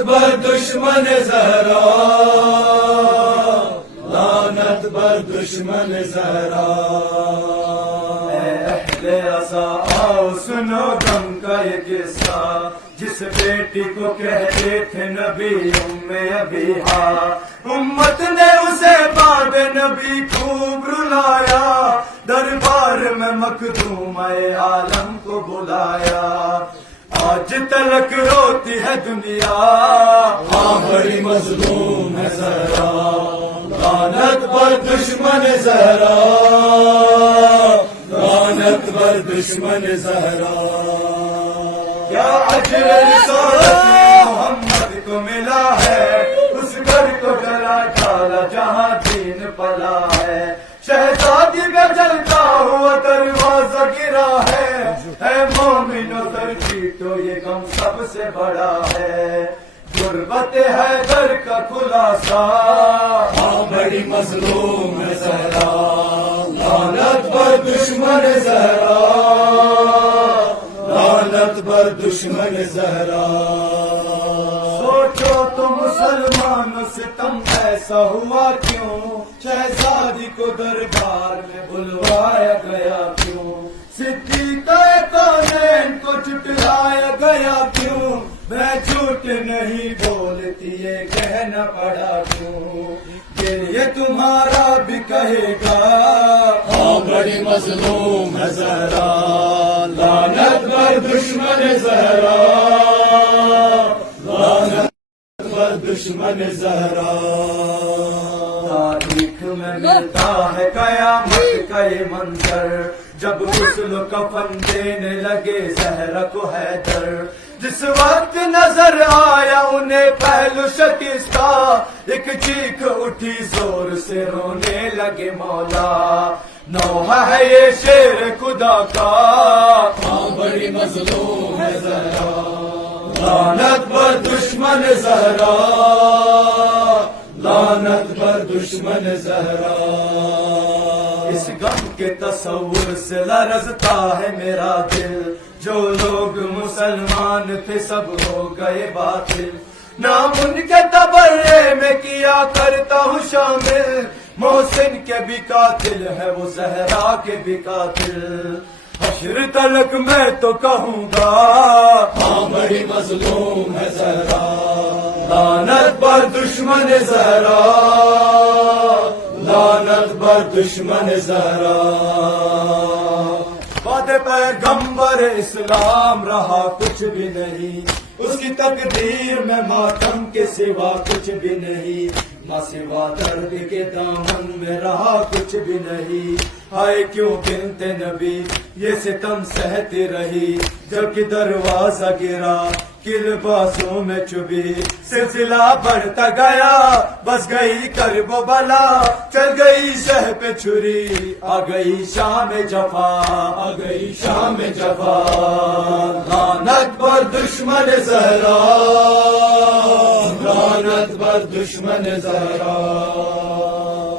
لعنت بر دشمن زہرا، لعنت بر دشمن زہرا۔ اے اہل عزا آؤ سنو غم کا یہ قصہ، جس بیٹی کو کہتے تھے نبی ام ابیہا، امت نے اسے بعد نبی خوب رلایا، دربار میں مخدوم عالم کو بلایا۔ آج تلک روتی ہے دنیا، ہاں بڑی مظلوم ہے زہرا، لعنت بر دشمن زہرا، لعنت بر دشمن زہرا۔ کیا اجر رسالت محمد کو ملا ہے، اس گھر کو جلا ڈالا جہاں دین پلا ہے، شہزادی کا جلتا ہوا دروازہ گرا ہے، اے مومنو در پیٹو یہ غم سب سے بڑا ہے، غربت ہے در کا خلاصہ، ہاں بڑی مظلوم ہے زہرا، لعنت بر دشمن زہرا، لعنت بر دشمن زہرا۔ سوچو تو مسلمانوں سے ستم ایسا ہوا کیوں، شہزادی کو دربار میں بلوایا گیا کیوں، صدیقہ کونین کو جھٹلایا گیا کیوں، میں جھوٹ نہیں بولتی یہ کہنا پڑا کیوں، یہ تمہارا بھی کہے گا، ہاں بڑی مظلوم ہے زہرا، لعنت بر دشمن زہرا، لعنت بر دشمن زہرا۔ تاریخ میں ملتا ہے قیامت کا یہ منظر، جب غسل و کفن دینے لگے زہرا کو حیدر، جس وقت نظر آیا انہیں پہلو شکستہ، ایک چیخ اٹھی زور سے رونے لگے مولا، نوحہ ہے یہ شیر خدا کا، ہاں بڑی مظلوم ہے زہرا، لعنت بر دشمن زہرا، لعنت بر دشمن زہرا۔ اس غم کے تصور سے لرزتا ہے میرا دل، جو لوگ مسلمان تھے سب ہو گئے باطل، نام ان کے تبرے میں کیا کرتا ہوں شامل، محسن کے بھی قاتل ہے وہ زہرا کے بھی قاتل، حشر تلک میں تو کہوں گا، ہاں بڑی مظلوم ہے زہرا، لعنت بر دشمن زہرا، لعنت بر دشمن زہرا۔ بات پیغمبر اسلام رہا کچھ بھی نہیں، اس کی تقدیر میں ماتم کے سوا کچھ بھی نہیں، ماں سوا درد کے دامن میں رہا کچھ بھی نہیں، ہائے کیوں بنت نبی یہ ستم سہتی رہی، جب کہ دروازہ گرا کہ لباسوں میں چبھی، سلسلہ بڑھتا گیا بس گئی کرب و بلا، چل گئی شہ پہ چھری، آ گئی شام جفا، آ گئی شام جفا، لعنت بر دشمن زہرا، لعنت بر دشمن زہرا۔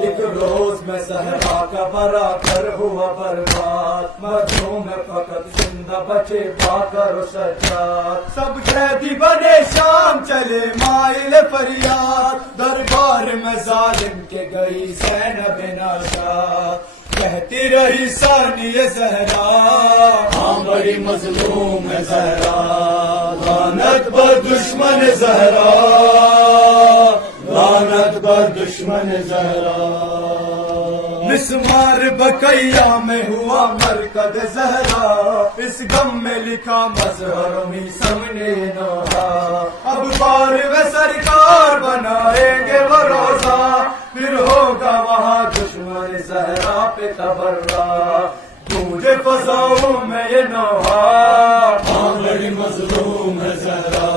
ایک روز میں زہرا کا برا کر ہوا برباد، مردوں میں فقط زندہ بچے باقر و سجاد، سب قیدی بنے شام چلے مائل فریاد، دربار میں ظالم کے گئی زینب ناشا، کہتی رہی ثانیہ زہرا، ہاں بڑی مظلوم ہے زہرا، لعنت بر دشمن زہرا، لعنت بر دشمن زہرا۔ مسمار بقیہ میں ہوا مرکز زہرا، اس غم میں لکھا مظہر میسم نے نوحہ، اب بار و سرکار بنائیں گے وہ روزہ، پھر ہوگا وہاں دشمن زہرا پہ تبرہ، گونجے فضاؤں میں یہ نوحہ، ہاں بڑی مظلوم ہے زہرا،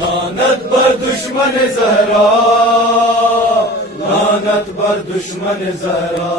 لعنت بر دشمن زہرا، لعنت بر دشمن زہرا۔